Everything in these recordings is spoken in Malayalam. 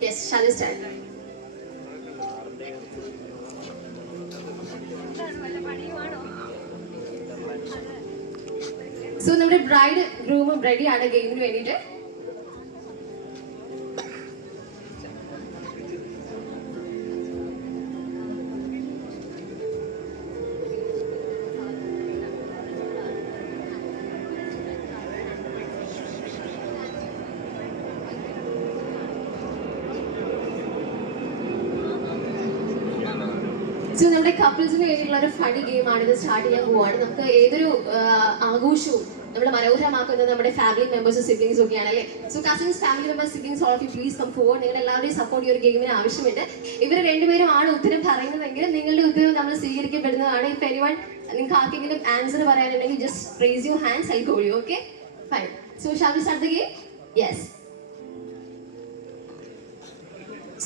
Yes we start? സോ നമ്മുടെ ബ്രൈഡ് ഗ്രൂമും റെഡിയാണ് ഗെയിമിന് വേണ്ടിയിട്ട് സോ നമ്മുടെ കപ്പിൾസിന് വേണ്ടിയിട്ടുള്ള ഒരു ഫണി ഗെയിമാണ് ഇത് സ്റ്റാർട്ട് ചെയ്യാൻ പോവാണ്. നമുക്ക് ഏതൊരു ആഘോഷവും നമ്മൾ മനോഹരമാക്കുന്നത് നമ്മുടെ ഫാമിലി മെമ്പേഴ്സും സിബ്ലിങ്സും ഒക്കെയാണ് അല്ലേ so cousins family members siblings all of you please come for നിങ്ങൾ എല്ലാവരുടെയും സപ്പോർട്ട് ഈ ഒരു ഗെയിമിന് ആവശ്യമുണ്ട്. ഇവർ രണ്ടുപേരും ആണ് ഉത്തരം പറയുന്നതെങ്കിൽ നിങ്ങളുടെ ഉത്തരവ് നമ്മൾ സ്വീകരിക്കപ്പെടുന്നതാണ്. ഇഫ് എനിവൺ നിങ്ങൾക്ക് ആർക്കെങ്കിലും ആൻസർ പറയാനുണ്ടെങ്കിൽ just raise you hands I call you okay fine so shall start the game yes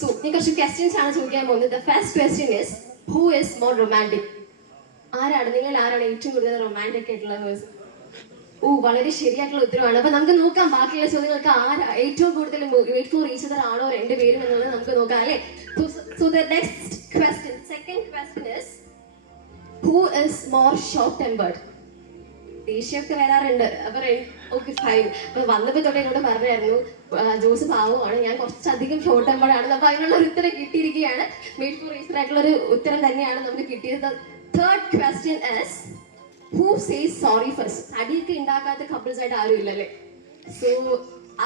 so ഞാൻ കുറച്ച് ക്വസ്റ്റ്യൻസ് ആണ് ചോദിക്കാൻ പോകുന്നത്. The first question is who is more romantic ആരാണ്? നിങ്ങൾ ആരാണ് ഏറ്റവും കൂടുതൽ റൊമാന്റിക് ആയിട്ടുള്ള പേഴ്സൺ ഓ വളരെ ശരിയായിട്ടുള്ള ഉത്തരവാണ്. അപ്പൊ നമുക്ക് നോക്കാം. ബാക്കിയുള്ള ചോദ്യങ്ങൾക്ക് ആരാ ഏറ്റവും കൂടുതൽ വെയിറ്റ് ഫോർ ഈച്ച് അതർ ആണോ രണ്ടുപേരും എന്നുള്ളത് നമുക്ക് നോക്കാം അല്ലെ? So the next question second question is who is more short tempered ദേഷ്യമൊക്കെ വരാറുണ്ട്. അപ്പൊ ഓക്കെ ഫൈൻ. അപ്പൊ വന്നപ്പോ തൊട്ട് എന്നോട് പറഞ്ഞായിരുന്നു ജോസ് പാവമാണ് ഞാൻ കുറച്ചധികം ഷോർട്ട് ടെമ്പേർഡാണ് അപ്പൊ അതിനുള്ള ഒരു ഉത്തരം കിട്ടിയിരിക്കുകയാണ്. മെയ്ഡ് ഫോർ റീസൺ ആയിട്ടുള്ള ഒരു ഉത്തരം തന്നെയാണ് നമുക്ക് കിട്ടിയത്. Third question as who says sorry first അടിയൊക്കെ ഉണ്ടാക്കാത്ത കപ്പിൾസ് ആയിട്ട് ആരും ഇല്ലല്ലേ? സോ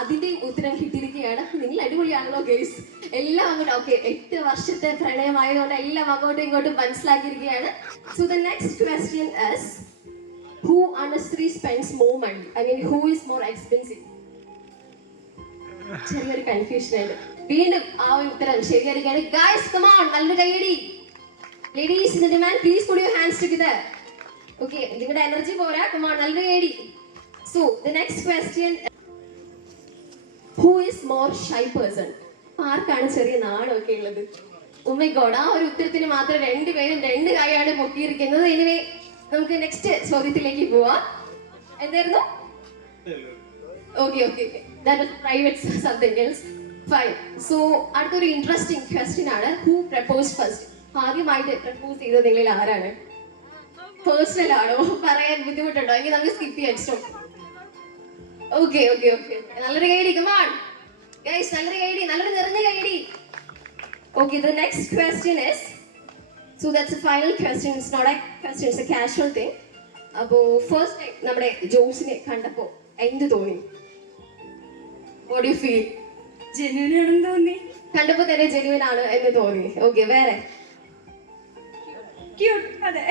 അതിന്റെ ഉത്തരം കിട്ടിയിരിക്കുകയാണ്. നിങ്ങൾ അടിപൊളിയാണല്ലോ ഗേസ് എല്ലാം അങ്ങോട്ട് ഓക്കെ എട്ട് വർഷത്തെ പ്രണയമായതുകൊണ്ട് എല്ലാം അങ്ങോട്ടും ഇങ്ങോട്ടും മനസ്സിലാക്കിയിരിക്കുകയാണ്. So the next question is who honestly spends more money? I mean, who is more expensive? ചെറിയൊരു കൺഫ്യൂഷൻ ഉണ്ട് വീണ്ടും ആ ഒരു ഉത്തരം ശരിയായിരിക്കാണ് ഗൈസ് കമോൺ നല്ലൊരു കൈയടി ladies demand please put your hands together okay നിങ്ങളുടെ എനർജി പോരാ. കമോൺ നല്ലൊരു കൈയടി so the next question who is more shy person ആർക്കാണ് ചെറിയ നാണമൊക്കെ ഉള്ളത്? ഉമ്മ ഗോഡ് ആ ഒരു ഉത്തരത്തിന് മാത്രം രണ്ടുപേരും രണ്ട് കൈയാണ് പൊക്കിയിരിക്കുന്നത് എനിവേ നമുക്ക് നെക്സ്റ്റ് ചോദ്യത്തിലേക്ക് പോവാം. എന്തായിരുന്നു? Okay okay private something else fine so അടുത്തൊരു ഇൻട്രസ്റ്റിംഗ് ക്വസ്റ്റ്യൻ ആണ്. ഹൂ പ്രപ്പോസ് ഫസ്റ്റ് ആദ്യമായിട്ട് പ്രപ്പോസ് ചെയ്തത് നിങ്ങളിൽ ആരാണ്? പേഴ്സണൽ ആണോ? പറയാൻ ബുദ്ധിമുട്ടുണ്ടോ? എങ്കിൽ നമുക്ക് സ്കിപ്പ് ചെയ്യാൻ ഇഷ്ടം ഓക്കെ ഓക്കെ ഓക്കെ നല്ലൊരു കൈഡി കമാൺ ഗൈസ് നല്ലൊരു കൈഡി നല്ലൊരു നിറഞ്ഞ കൈഡി okay the next question is so that's a final question it's not a question it's a casual thing അപ്പോൾ ഫസ്റ്റ് നമ്മുടെ ജോസിനെ കണ്ടപ്പോൾ എന്ത് തോന്നി? വാട്ട് യു ഫീൽ ജെന്യൂൻ ആണെന്ന് തോന്നി. കണ്ടപ്പോൾ തന്നെ ജെന്യൂൻ ആണ് എന്ന് തോന്നി. ഓക്കെ വേറെ? ക്യൂട്ട് അതെ.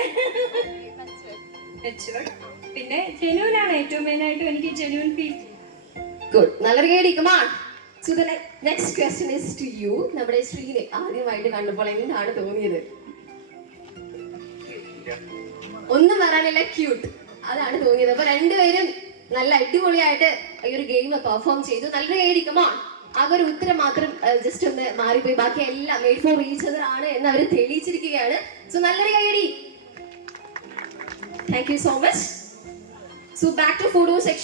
മെച്ചുവർഡ് പിന്നെ ജെന്യൂൻ ആണ് ഏറ്റവും മെയിൻ ആയിട്ട് എനിക്ക് ജെന്യൂൻ ഫീൽ ഗുഡ് നല്ലൊരു കേടി. Come on so the next question is to you നമ്മുടെ ശ്രീനെ ആദ്യമായിട്ട് കണ്ടപ്പോൾ എന്താണ് തോന്നിയത്? ഒന്നും പറയാനില്ല ക്യൂട്ട് അതാണ് തോന്നിയത്. അപ്പൊ രണ്ടുപേരും നല്ല അടിപൊളിയായിട്ട് ഈ ഒരു ഗെയിം പെർഫോം ചെയ്തു. നല്ല ഏടിക്കുമോ അവർ ഉത്തരം മാത്രം ജസ്റ്റ് ഒന്ന് മാറിപ്പോയി. ബാക്കി എല്ലാം മെയ്ഡ് ഫോർ റീച്ച് അതർ ആണ് എന്ന് അവർ തെളിയിച്ചിരിക്കുകയാണ്. സോ നല്ലൊരു കൈഡി thank you so much so back to photo section